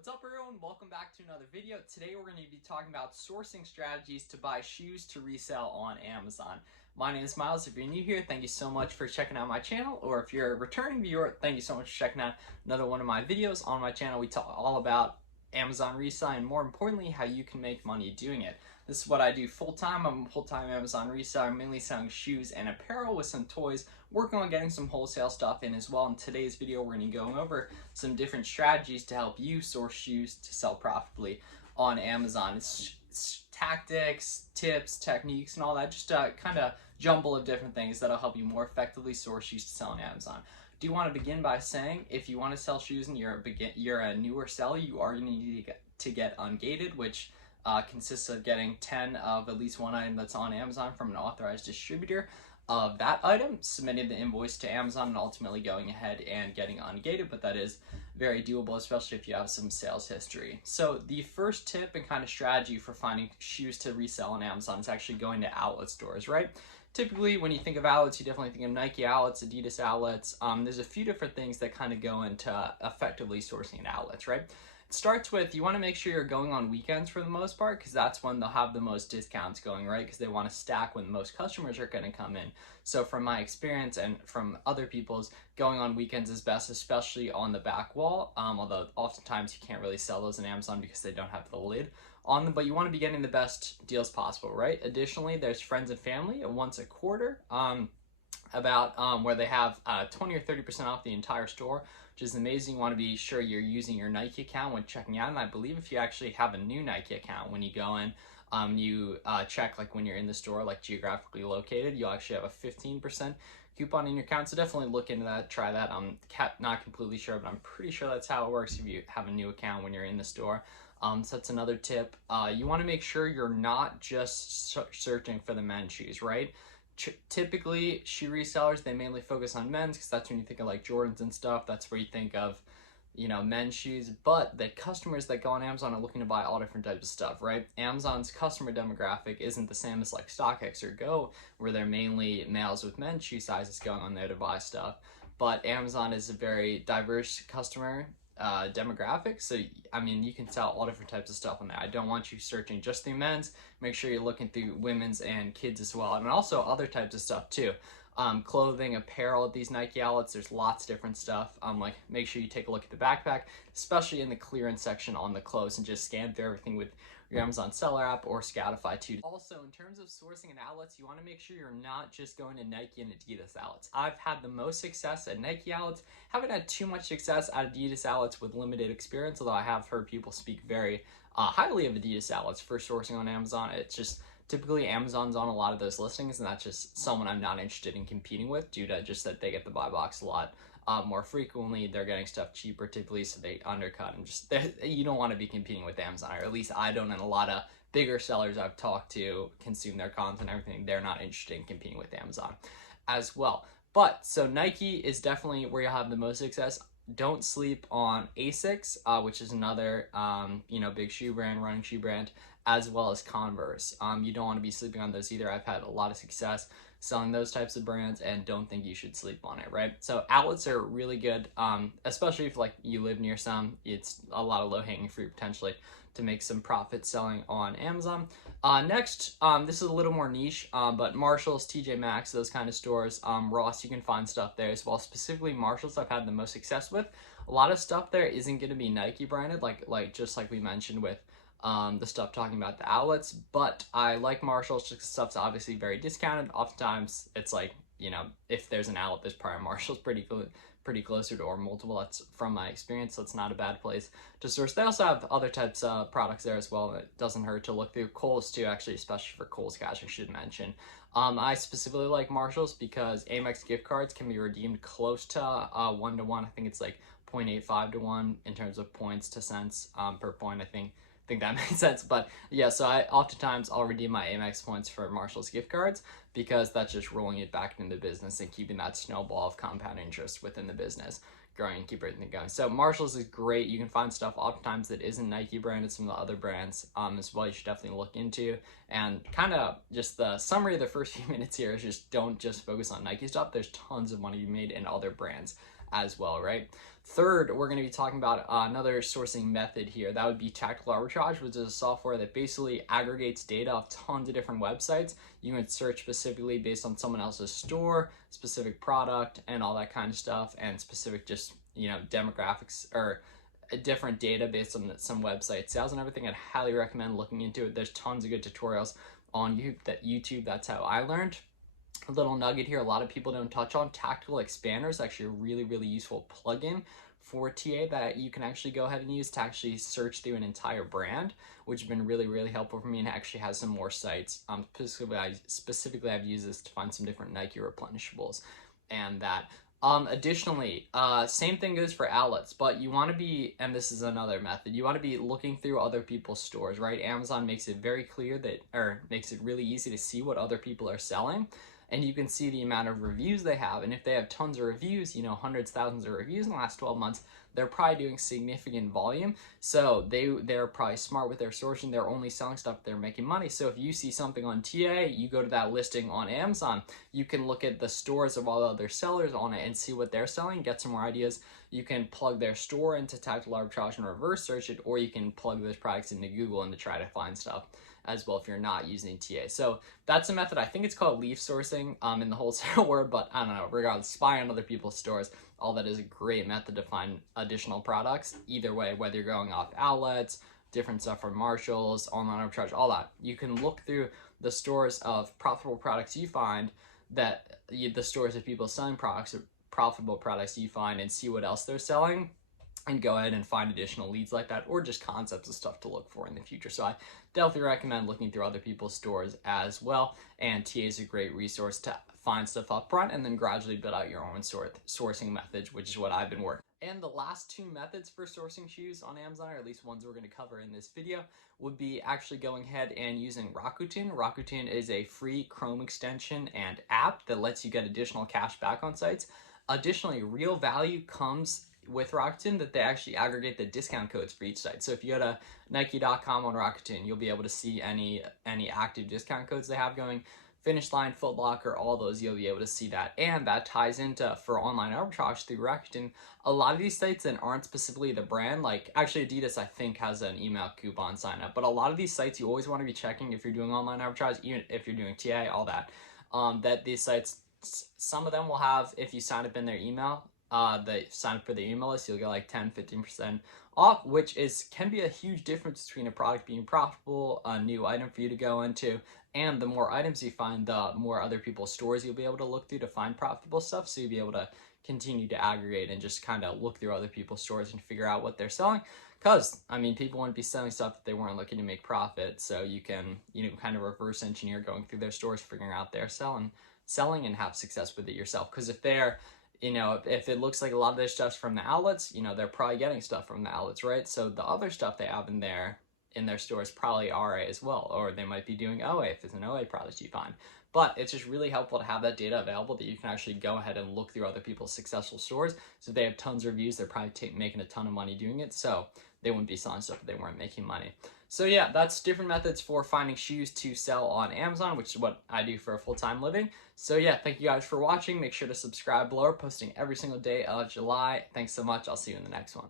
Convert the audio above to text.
What's up everyone? Welcome back to another video. Today we're going to be talking about sourcing strategies to buy shoes to resell on Amazon. My name is Miles. If you're new here, thank you so much for checking out my channel, or if you're a returning viewer, thank you so much for checking out another one of my videos on my channel. We talk all about Amazon reselling and, more importantly, how you can make money doing it. This is what I do full-time. I'm a full-time Amazon reseller, mainly selling shoes and apparel with some toys, working on getting some wholesale stuff in as well. In today's video, we're going to go over some different strategies to help you source shoes to sell profitably on Amazon. It's tactics, tips, techniques, and all that, just a kind of jumble of different things that'll help you more effectively source shoes to sell on Amazon. Do you want to begin by saying, if you want to sell shoes and you're a newer seller, you are going to need to get ungated, which consists of getting 10 of at least one item that's on Amazon from an authorized distributor of that item, submitting the invoice to Amazon, and ultimately going ahead and getting ungated. But that is very doable, especially if you have some sales history. So the first tip and kind of strategy for finding shoes to resell on Amazon is actually going to outlet stores, right? Typically, when you think of outlets, you definitely think of Nike outlets, Adidas outlets. There's a few different things that kind of go into effectively sourcing an outlets, right? It starts with, you want to make sure you're going on weekends for the most part, because that's when they'll have the most discounts going, right? Because they want to stack when most customers are going to come in. So from my experience and from other people's, going on weekends is best, especially on the back wall, although oftentimes you can't really sell those on Amazon because they don't have the lid on them, but you want to be getting the best deals possible, right? Additionally, there's friends and family once a quarter, where they have 20 or 30% off the entire store, which is amazing. You want to be sure you're using your Nike account when checking out, and I believe if you actually have a new Nike account, when you go in, you check like when you're in the store, like geographically located, you'll actually have a 15% coupon in your account. So definitely look into that, try that. I'm not completely sure, but I'm pretty sure that's how it works if you have a new account when you're in the store. So that's another tip. You want to make sure you're not just searching for the men's shoes, right? Typically, shoe resellers, they mainly focus on men's because that's when you think of like Jordans and stuff. That's where you think of, you know, men's shoes. But the customers that go on Amazon are looking to buy all different types of stuff, right? Amazon's customer demographic isn't the same as like StockX or Go, where they're mainly males with men's shoe sizes going on there to buy stuff. But Amazon is a very diverse customer demographic, so I mean, you can sell all different types of stuff on there. I don't want you searching just through men's. Make sure you're looking through women's and kids as well, and also other types of stuff too. Clothing, apparel at these Nike outlets, there's lots of different stuff. Like, make sure you take a look at the backpack, especially in the clearance section on the clothes, and just scan through everything with your Amazon Seller app or Scoutify too. Also, in terms of sourcing and outlets, you want to make sure you're not just going to Nike and Adidas outlets. I've had the most success at Nike outlets, haven't had too much success at Adidas outlets with limited experience, although I have heard people speak very highly of Adidas outlets for sourcing on Amazon. It's just typically Amazon's on a lot of those listings, and that's just someone I'm not interested in competing with, due to just that they get the buy box a lot more frequently. They're getting stuff cheaper typically, so they undercut, and just you don't want to be competing with Amazon, or at least I don't, and a lot of bigger sellers I've talked to consume their content and everything. They're not interested in competing with Amazon as well. But so Nike is definitely where you'll have the most success. Don't sleep on Asics, which is another big shoe brand, running shoe brand, as well as Converse. You don't want to be sleeping on those either. I've had a lot of success selling those types of brands, and don't think you should sleep on it, right? So outlets are really good, especially if like you live near some. It's a lot of low-hanging fruit potentially to make some profit selling on Amazon. Next, this is a little more niche, but Marshalls, TJ Maxx, those kind of stores, Ross, you can find stuff there as well. Specifically Marshalls, I've had the most success with. A lot of stuff there isn't going to be Nike branded, just like we mentioned with the stuff talking about the outlets, but I like Marshalls just because stuff's obviously very discounted. Oftentimes it's like, you know, if there's an outlet, there's probably Marshalls pretty closer to, or multiple. That's from my experience, so it's not a bad place to source. They also have other types of products there as well. It doesn't hurt to look through. Kohl's too, actually, especially for Kohl's cash, I should mention. I specifically like Marshalls because Amex gift cards can be redeemed close to 1-to-1. I think it's like 0.85 to 1 in terms of points to cents per point. I think that makes sense. But yeah, so I'll redeem my Amex points for Marshalls gift cards, because that's just rolling it back into the business and keeping that snowball of compound interest within the business growing and keep everything going. So Marshalls is great. You can find stuff oftentimes that isn't Nike branded, some of the other brands as well, you should definitely look into. And kind of just the summary of the first few minutes here is just don't just focus on Nike stuff. There's tons of money to be made in other brands as well, right? Third, we're going to be talking about another sourcing method here. That would be tactical arbitrage, which is a software that basically aggregates data of tons of different websites. You can search specifically based on someone else's store, specific product, and all that kind of stuff, and specific just, demographics or different data based on some website sales and everything. I'd highly recommend looking into it. There's tons of good tutorials on YouTube. That's how I learned. A little nugget here, a lot of people don't touch on. Tactical Expander is actually a really, really useful plugin for TA that you can actually go ahead and use to actually search through an entire brand, which has been really, really helpful for me, and actually has some more sites. Specifically, I've used this to find some different Nike replenishables and that. Additionally, same thing goes for outlets, but you want to be, and this is another method, you want to be looking through other people's stores, right? Amazon makes it very clear that, or makes it really easy to see what other people are selling. And you can see the amount of reviews they have. And if they have tons of reviews, hundreds, thousands of reviews in the last 12 months, they're probably doing significant volume. So they're probably smart with their sourcing. They're only selling stuff they're making money. So if you see something on TA, you go to that listing on Amazon, you can look at the stores of all the other sellers on it and see what they're selling, get some more ideas. You can plug their store into tactical arbitrage and reverse search it, or you can plug those products into Google and to try to find stuff as well if you're not using TA. So that's a method. I think it's called leaf sourcing in the wholesale word, but I don't know. Regardless, spy on other people's stores. All that is a great method to find additional products. Either way, whether you're going off outlets, different stuff from Marshalls, online arbitrage, all that. You can look through the stores of profitable products you find, the stores of people selling products, profitable products you find, and see what else they're selling, and go ahead and find additional leads like that, or just concepts of stuff to look for in the future. So I definitely recommend looking through other people's stores as well. And TA is a great resource to find stuff up front and then gradually build out your own sourcing methods, which is what I've been working. And the last two methods for sourcing shoes on Amazon, or at least ones we're going to cover in this video, would be actually going ahead and using Rakuten. Rakuten is a free Chrome extension and app that lets you get additional cash back on sites. Additionally, real value comes with Rakuten that they actually aggregate the discount codes for each site. So if you go to Nike.com on Rakuten, you'll be able to see any active discount codes they have going. Finish Line, Foot Locker, all those, you'll be able to see that. And that ties into, for online arbitrage through Rakuten, a lot of these sites that aren't specifically the brand, like actually Adidas I think has an email coupon sign up, but a lot of these sites you always want to be checking if you're doing online arbitrage, even if you're doing TA, all that, that these sites, some of them will have, if you sign up in their email, they sign up for the email list, you'll get like 10-15% off, which can be a huge difference between a product being profitable, a new item for you to go into, and the more items you find, the more other people's stores you'll be able to look through to find profitable stuff. So you'll be able to continue to aggregate and just kind of look through other people's stores and figure out what they're selling. Because, I mean, people wouldn't be selling stuff if they weren't looking to make profit. So you can, kind of reverse engineer going through their stores, figuring out they're selling and have success with it yourself. Because if they're, if it looks like a lot of their stuff's from the outlets, they're probably getting stuff from the outlets, right? So the other stuff they have in their stores probably RA as well, or they might be doing OA if it's an OA product you find. But it's just really helpful to have that data available that you can actually go ahead and look through other people's successful stores. So if they have tons of reviews, they're probably making a ton of money doing it. So they wouldn't be selling stuff if they weren't making money. So yeah, that's different methods for finding shoes to sell on Amazon, which is what I do for a full-time living. So yeah, thank you guys for watching. Make sure to subscribe below. We're posting every single day of July. Thanks so much. I'll see you in the next one.